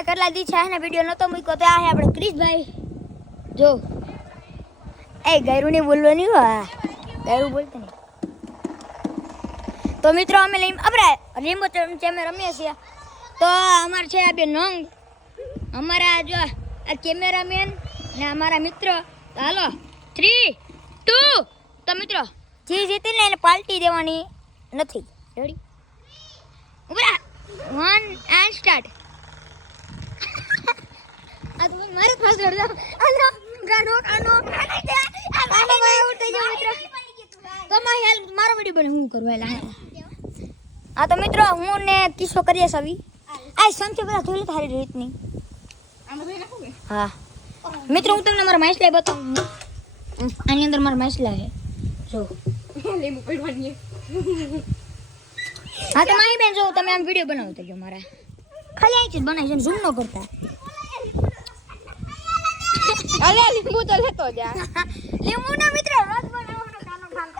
અમે કેટલા દી છે ને વિડિયો નતો મૂક્યો તો આ હે આપણે ક્રિશભાઈ જો એ ગયરું ને બોલવાની હા ગયરું બોલતો નહીં તો મિત્રો અમે લઈ આપણે રિમોટ અમે રમીએ છીએ તો અમાર છે આ બે નંગ અમારા જો આ કેમેરામેન ને અમારા મિત્ર તો હાલો 3 2 તો મિત્રો જે જીતે ને એને પાર્ટી દેવાની નથી રેડી ઉભા 1 and start આ તો મારે ફાસ્ટ કર દો આનો ગાડો આનો આઉટ થઈ જાવ મિત્રો તો મારો વિડિયો બને હું કરવા લા આ તો મિત્રો હું ને કિસ્સો કરીએ સવી આ સૌથી પહેલા ધોઈ લે તારી રીતની આમાં ધોઈ નાખું કે હા મિત્રો હું તમને મારા માછલા બતાવું આની અંદર મારા માછલા છે જો લીંબુ પડવાની હા તો માહી બેન જો તમે આમ વિડિયો બનાવતો જો મારા ખાલી આ ચીજ બનાવી છે ઝૂમ ન કરતા અલે લીંબુ તો લેતો જા લીંબુ ના મિત્ર રોજ બનાવવાનો કાનો ખાન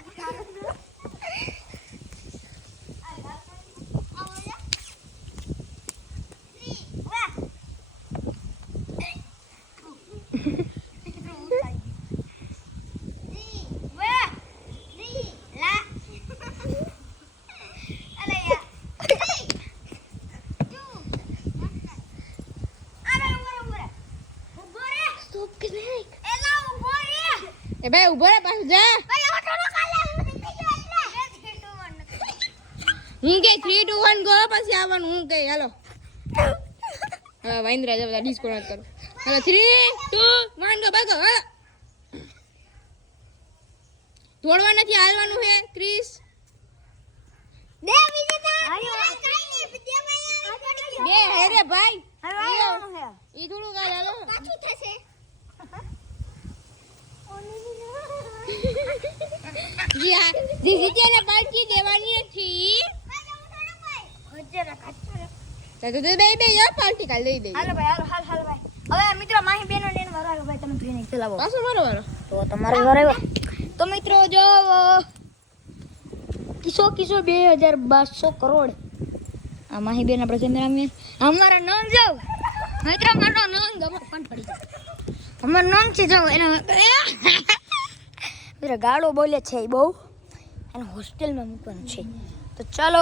એ બે ઉભો રે પાછું જા હું કે 3 2 1 ગો પછી આવવાનું હું કે હાલો હા વાઇન્દ્રા જવા ડિસ્કો ન કરો હાલો 3 2 1 ગો ભાગો હાલો દોડવા નથી હાલવાનું હે ક્રિસ દે વિજેતા બે હે રે ભાઈ આવવાનું હે ઈ થોડું કાલ હાલો પાછું થશે જી હા જી જીતેને પાર્ટી દેવાની નથી તો બે બે યાર પાર્ટી કાલ દઈ દે હાલો ભાઈ હાલ ભાઈ હવે મિત્રો માહી બેનો ને વરાયો ભાઈ તમે ફ્રી નહીં ચલાવો પાછો મારો વાળો તો તમારો વરાયો તો મિત્રો જો કિસો 2200 કરોડ આ માહી બેન આપણે કેમેરામેન અમારા નામ જાવ મિત્રો મારો નામ ગમો પણ પડી અમાર નામ છે જો એના મિત્રો ગાડો બોલે છે બહુ અને હોસ્ટેલમાં મૂકવાનું છે તો ચાલો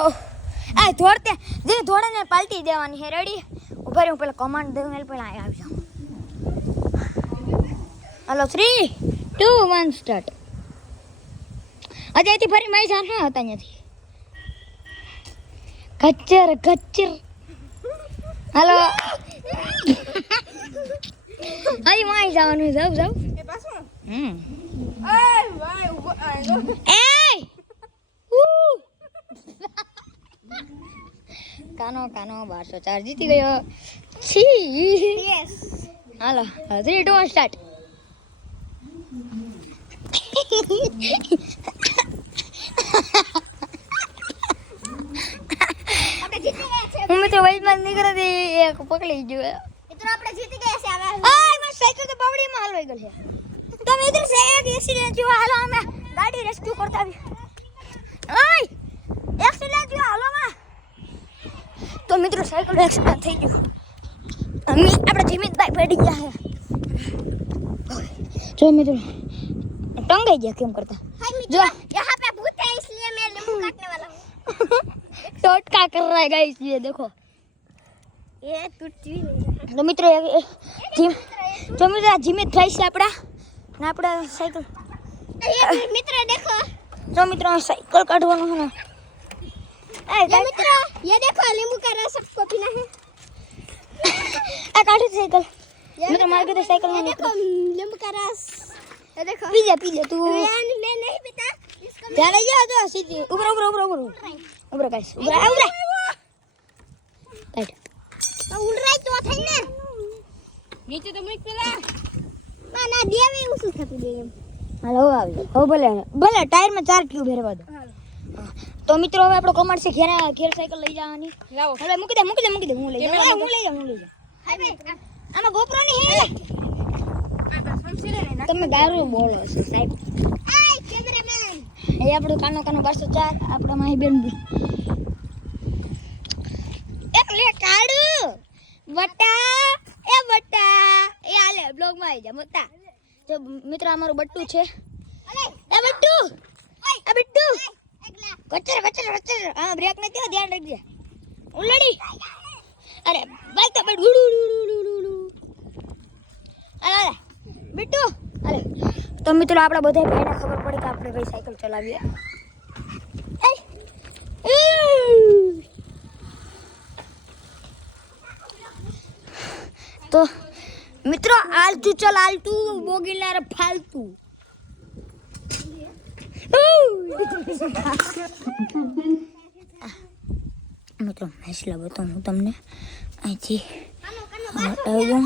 આ ધોડતે જે ધોડે ને પાલટી દેવાની હે રેડી ઉભા રહી હું પેલા કમાન્ડ દઉં એટલે પેલા આવી જાઉં હાલો 3 2 1 સ્ટાર્ટ અજયથી ફરી માઈ જાન હતા ત્યાંથી ગચ્ચર હાલો અહીં માઈ જવાનું જાવ એ પાછો એ ભાઈ ઉભો એ કાનો 1204 જીતી ગયો છી યસ હાલો 3 2 1 સ્ટાર્ટ હું મિત્રો વૈજમાં નીકળતી એક પકડી ગયો મિત્રો આપણે જીતી ગયા છે હવે આય મારી સાયકલ તો બાવડીમાં હલવાઈ ગઈ છે તમે ઇધર સે એક એક્સિડન્ટ થયો હાલો અમે ગાડી રેસ્ક્યુ કરતા આવી ઓય એક્સિડન્ટ થયો હાલો માં તો મિત્રો સાયકલ એક્સિડન્ટ થઈ ગયું આપણે જીમિતભાઈ પડી ગયા છે જો મિત્રો टंगाई गया क्यों करता जो यहाँ पे भूत है इसलिए मैं नींबू काटने वाला हूँ टोटका कर रहा है गाइस ये देखो ये टूटी नहीं तो मित्र जीमित થાય છે આપડા ને આપડા સાયકલ એ મિત્ર देखो जो मित्र साइकिल काटવાનું है ना ये मित्र ये देखो नींबू का रस सबको पीना है आ काटो साइकिल मित्र मार के साइकिल में देखो नींबू का रस ये देखो पी जा तू मैं नहीं पीता इसको ध्यान ले जा तो सीधी ऊपर गाइस ऊपर राइट उड़ रहा तो થઈ ને નીચે તો મૂક પેલા ના દેવી ઉસું થતું દે એમ હાલો આવી હો ભલે ટાયર માં 4 ટ્યુબ ભરવા દો તો મિત્રો હવે આપણો કમાડ છે ઘેર સાયકલ લઈ જવાની લાવો હવે મૂકી દે હું લઈ જાઉં આમાં ગોપ્રો ની હે તમે ગારું બોલો છો સાહેબ આય કેમેરામેન એ આપણો કાનો 1204 આપણા માહી બેન એક લે કાઢ એ હાલે બ્લોગમાં આવી જા મોટા જો મિત્રો અમારું બટ્ટુ છે એ બટ્ટુ કચર હા બ્રેક નથી હો, ધ્યાન રાખજે ઉલડી અરે બાઈક તો બડ ગુડુ અરે બિટ્ટુ અરે તો મિત્રો આપણે બધા ભાઈને ખબર પડી કે આપણે કઈ સાયકલ ચલાવીએ તો મિત્રો આલતું ચલ આલતું બોગીલાર ફાલતું મિત્રો મસલા બતાવું હું તમને અહીંથી હટાવી દઉં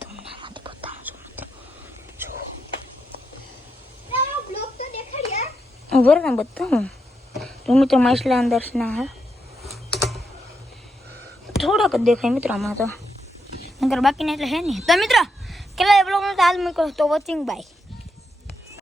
તમને આમાંથી બતાવું છું મિત્રો બરાબર બતાવું તો મિત્રો મસલા અંદર ના હે થોડાક જ દેખાય મિત્રો આમાં તો નકર બાકીને એટલે હે નહીં તો મિત્રો કેટલા બ્લોગનો તો હાલ મૂકો તો વોચિંગ બાય